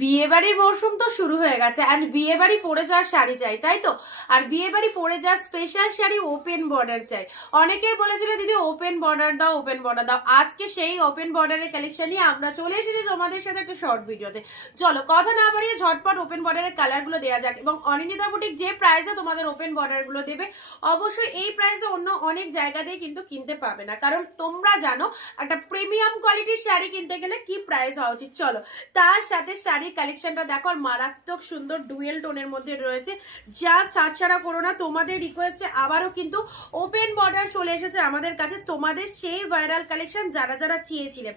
বিয়ে বাড়ির মরশুম তো শুরু হয়ে গেছে অ্যান্ড বিয়ে বাড়ি পরে যাওয়ার শাড়ি চাই, তাই তো? আর বিয়ে বাড়ি পরে যাওয়ার স্পেশাল শাড়ি ওপেন বর্ডার চাই। অনেকেই বলেছিল, দিদি ওপেন বর্ডার দাও ওপেন বর্ডার দাও। আজকে সেই ওপেন বর্ডারের কালেকশন নিয়ে আমরা চলে এসেছি তোমাদের সাথে একটা শর্ট ভিডিওতে চলো, কথা না বাড়িয়ে ঝটপট ওপেন বর্ডারের কালারগুলো দেওয়া যাক, এবং অনিন্দিতা বুটিক যে প্রাইসে তোমাদের ওপেন বর্ডারগুলো দেবে, অবশ্যই এই প্রাইসে অন্য অনেক জায়গাতেই কিন্তু কিনতে পাবে না। কারণ তোমরা জানো, একটা প্রিমিয়াম কোয়ালিটির শাড়ি কিনতে গেলে কি প্রাইস হওয়া উচিত? চলো, তার সাথে শাড়ির কালেকশনটা দেখো, আর মারাত্মক সুন্দর ডুয়েল টোনের মধ্যে রয়েছে। জাস্ট ছাড়া করো না, তোমাদের রিকোয়েস্টে আবারও কিন্তু ওপেন বর্ডার চলে এসেছে আমাদের কাছে। তোমাদের সেই ভাইরাল কালেকশন যারা যারা চেয়েছিলে।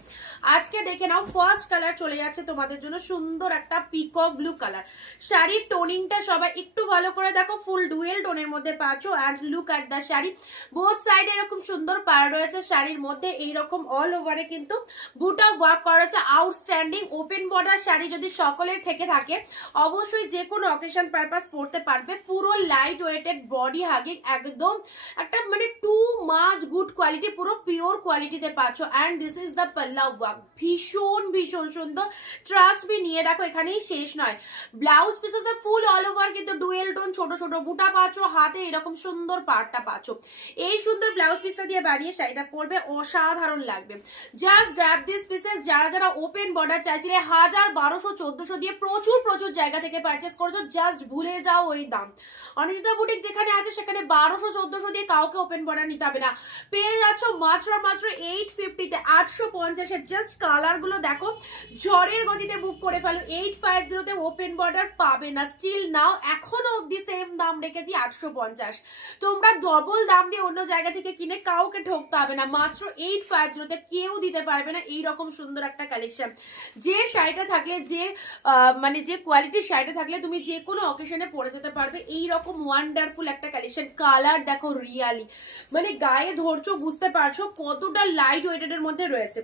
আজকে দেখে নাও ফার্স্ট কালার চলে যাচ্ছে তোমাদের জন্য সুন্দর একটা পিকক ব্লু কালার শাড়ির টোনিংটা সবাই একটু ভালো করে দেখো ফুল ডুয়েল টোনের মধ্যে পাচ্ছ। And look at the sari. Both side এরকম সুন্দর পার রয়েছে শাড়ির মধ্যে, এইরকম অল ওভারে কিন্তু বুটা ওয়ার্ক করা আছে আউটস্ট্যান্ডিং ওপেন বর্ডার শাড়ি যদি সকলের থেকে থাকে। অবশ্যই যে কোনো অকেশন পারপাস পড়তে পারবে। পুরো লাইট ওয়েটেড বডি হাগিং একদম একটা মানে টু মাচ গুড কোয়ালিটি পুরো পিওর কোয়ালিটিতে পাচ্ছ। And this is the palla work ভীষণ ভীষণ সুন্দর। ট্রাস্ট বি নিয়ে দেখো, এখানেই শেষ নয়। Blouse pieces full all over কিন্তু ডুয়েল টোন ছোট ছোট বুটা পাচ্ছ। হাতে এরকম সুন্দর পার্টটা পাচ্ছ। এই সুন্দর ব্লাউজ পিসটা দিয়ে বানিয়ে শাড়িটা পরবে, অসাধারণ লাগবে। জাস্ট গ্র্যাব দিস পিসেস যারা যারা ওপেন বর্ডার চাইছিলে, হাজার বারোশো চোদ্দশো দিয়ে প্রচুর প্রচুর জায়গা থেকে পারচেস করেছ। জাস্ট ভুলে যাও ওই দাম। অনিন্দিতা বুটিক যেখানে আছে, সেখানে বারোশো, চোদ্দশো দিয়ে কাউকে ওপেন বর্ডার নিতে হবে না। পেয়ে যাচ্ছ মাত্র মাত্র এইট ফিফটিতে আটশো পঞ্চাশের জাস্ট কালারগুলো দেখো। ঝড়ের গতিতে বুক করে ফেলো। এইট ফাইভ জিরোতে ওপেন বর্ডার পাবে না। স্টিল নাও এখনও অব্দি দাম রেখেছি আটশো পঞ্চাশ। তোমরা ডবল দাম দিয়ে অন্য জায়গা থেকে কিনে কাউকে ঠকতে হবে না। মাত্র এইট ফাইভ জিরোতে কেউ দিতে পারবে না এই রকম সুন্দর একটা কালেকশন যে শাড়িটা থাকলে, যে মানে যে কোয়ালিটির শাড়িটা থাকলে তুমি যে কোনো অকেশনে পরে যেতে পারবে। এই রকম ওয়ান্ডারফুল একটা কালেকশন কালার দেখো রিয়ালি। মানে গায়ে ধরছো, বুঝতে পারছ কতটা লাইট ওয়েটেড এর মধ্যে রয়েছে।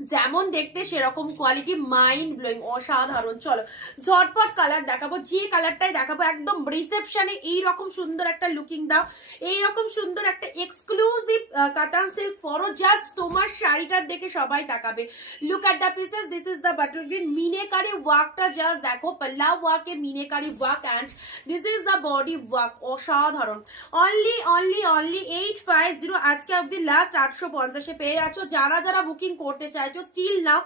যেমন দেখতে সেরকম কোয়ালিটি মাইন্ড ব্লোয়িং অসাধারণ। চলো, ঝটপট কালার দেখাবো, যে কালারটাই দেখাবো, একদম রিসেপশনে এইরকম সুন্দর একটা লুকিং দাও। এই রকম সুন্দর একটা এক্সক্লুসিভ কাতান সিল্ক পরো জাস্ট তোমার শাড়িটার দেখে সবাই তাকাবে। Look at the pieces this is the butter green meenakari ওয়ার্কটা জাস্ট দেখো palla ওয়ার্কে meenakari work and this is the body work অসাধারণ। Only only only eight five zero আজকে অব্দি লাস্ট আটশো পঞ্চাশে পেয়ে যাচ্ছ। যারা যারা বুকিং করতে চাইছো স্টিল না,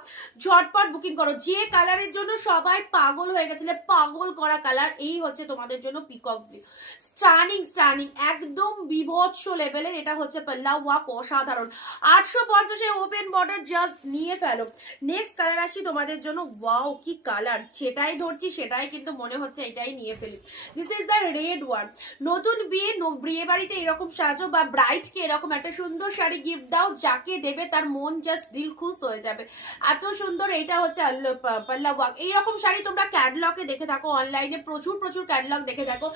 ঝটপট বুকিং করো। যে কালারের জন্য সবাই পাগল হয়ে গেছিলে, পাগল করা কালার এই হচ্ছে তোমাদের জন্য পিকক ব্লু স্টার্নিং স্টার্নিং একদম বিভৎস লেভেলের এটা হচ্ছে পাল্লা ওয়াক অসাধারণ। আটশো পঞ্চাশের ওপেন বর্ডার জাস্ট নিয়ে ফেলো। নেক্সট কালার আসি তোমাদের জন্য ওয়াও কি কালার সেটাই ধরছি, সেটাই কিন্তু মনে হচ্ছে, এটাই নিয়ে ফেলি। This is the red one নতুন বিয়ে বিয়ে বাড়িতে এরকম সাজো বা ব্রাইডকে এরকম একটা সুন্দর শাড়ি গিফট দাও, যাকে দেবে তার মন জাস্ট দিল খুশ হয়ে যাবে। এত সুন্দর এটা হচ্ছে পাল্লা ওয়াক এইরকম শাড়ি তোমরা ক্যাটলগে দেখে থাকো অনলাইনে প্রচুর প্রচুর ক্যাটলগ দেখে থাকো।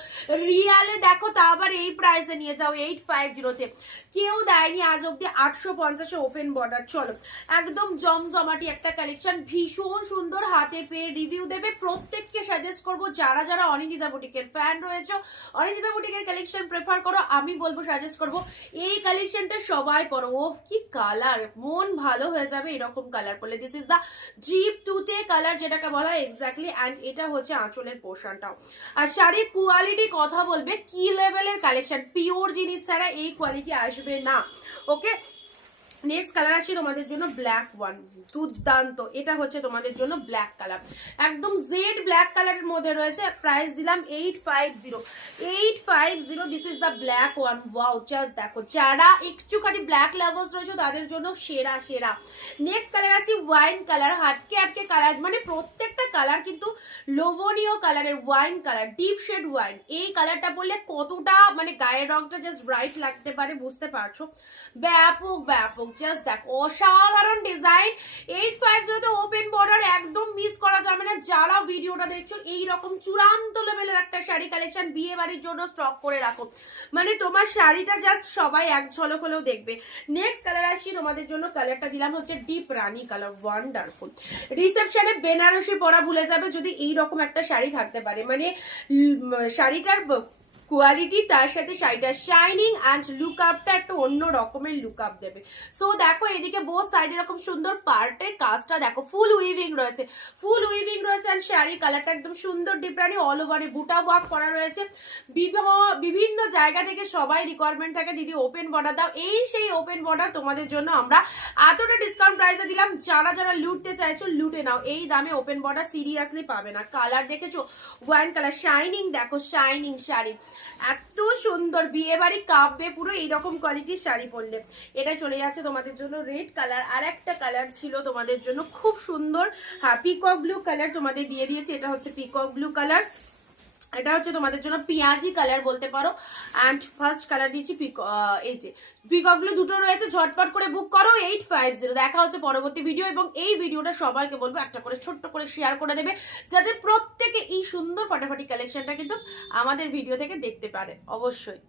রিয়ালে দেখো তা আবার এই প্রাইসে নিয়ে যাও এইট ফাইভ জিরোতে কেউ দেয়নি আজ অব্দি আটশো পঞ্চাশে ওপেন বর্ডার চলো, একদম জমজমাটি একটা কালেকশন ভীষণ সুন্দর হাতে পেয়ে রিভিউ দেবে। প্রত্যেককে সাজেস্ট করব, যারা যারা অনিন্দিতা বুটিকের ফ্যান রয়েছে, অনিন্দিতা বুটিকের কালেকশন প্রেফার করো, আমি বলব সাজেস্ট করব, এই কালেকশনটা সবাই পরো ও কি কালার মন ভালো হয়ে যাবে এরকম কালার পড়লে দিস ইজ দা জিপ টুতে কালার যেটাকে বলা হয় এক্স্যাক্টলি অ্যান্ড এটা হচ্ছে আঁচলের পোর্শনটাও। আর শাড়ির কোয়ালিটি কথা বলবে, কি লেভেলের কালেকশন পিওর জিনিস ছাড়া এই কোয়ালিটি আসবে না। ওকে নেক্সট কালার আসছে তোমাদের জন্য ব্ল্যাক ওয়ান দুর্দান্ত। এটা হচ্ছে তোমাদের জন্য ব্ল্যাক কালার একদম জেড ব্ল্যাক কালারের মধ্যে রয়েছে। প্রাইস দিলাম eight five zero eight five zero this is the black one wow just দেখো, যারা একটুখানি ব্ল্যাক লাভার্স রয়েছে, তাদের জন্য সেরা সেরা। নেক্সট কালার আছে ওয়াইন কালার হাটকে আটকে কালার মানে প্রত্যেকটা কালার কিন্তু লোভনীয় কালারের wine colour deep shade wine এই কালারটা বললে কতটা মানে গায়ের রংটা জাস্ট ব্রাইট লাগতে পারে, বুঝতে পারছ? ব্যাপক ব্যাপক। জাস্ট দেখ, অসাধারণ ডিজাইন এইট ফাইভ জিরোতে ওপেন বর্ডার একদম মিস করা যাবে না। যারা ভিডিওটা দেখছ এই রকম চূড়ান্ত লেভেলের একটা শাড়ি কালেকশন বিয়ে বাড়ির জন্য স্টক করে রাখো। মানে তোমার শাড়িটা জাস্ট সবাই এক ঝলক হলেও দেখবে। নেক্সট কালার আসছি, তোমাদের জন্য কালারটা দিলাম হচ্ছে ডিপ রানি কালার ওয়ান্ডারফুল রিসেপশনে বেনারসি পরা ভুলে যাবে, যদি এই রকম একটা শাড়ি থাকতে পারে। মানে শাড়িটার কোয়ালিটি তার সাথে শাড়িটা শাইনিং অ্যান্ড লুক আপটা একটা অন্য রকমের লুক আপ দেবে। সো দেখো এদিকে বোধ সাইড এরকম সুন্দর পার্টের কাজটা দেখো ফুল উইভিং রয়েছে। ফুল উইভিং রয়েছে অ্যান্ড শাড়ির কালারটা একদম সুন্দর ডিপরানি অল ওভারে বুটা ওয়ার্ক করা রয়েছে। বিভ- বিভিন্ন জায়গা থেকে সবাই রিকোয়ারমেন্ট থাকে, দিদি ওপেন বর্ডার দাও। এই সেই ওপেন বর্ডার তোমাদের জন্য আমরা এতটা ডিসকাউন্ট প্রাইসে দিলাম। যারা যারা লুটতে চাইছো, লুটে নাও। এই দামে ওপেন বর্ডার সিরিয়াসলি পাবে না। কালার দেখেছ? ওয়াইন কালার শাইনিং দেখো শাইনিং শাড়ি। এত সুন্দর, বিয়ে বাড়ি কাব্যে পুরো এইরকম কোয়ালিটির শাড়ি পরলে। এটা চলে যাচ্ছে তোমাদের জন্য রেড কালার আর একটা কালার ছিল তোমাদের জন্য খুব সুন্দর হ্যাঁ পিকক ব্লু কালার তোমাদের দিয়ে দিয়েছে, এটা হচ্ছে পিকক ব্লু কালার এটা হচ্ছে তোমাদের জন্য পেঁয়াজি কালার বলতে পারো। অ্যান্ড ফার্স্ট কালার দিয়েছি পিক এই যে পিককগুলো দুটো রয়েছে, ঝটপট করে বুক করো এইট ফাইভ জিরো দেখা হচ্ছে পরবর্তী ভিডিও এবং এই ভিডিওটা সবাইকে বলব একটা করে ছোট্ট করে শেয়ার করে দেবে, যাতে প্রত্যেকে এই সুন্দর ফাটাফাটি কালেকশনটা কিন্তু আমাদের ভিডিও থেকে দেখতে পারে, অবশ্যই।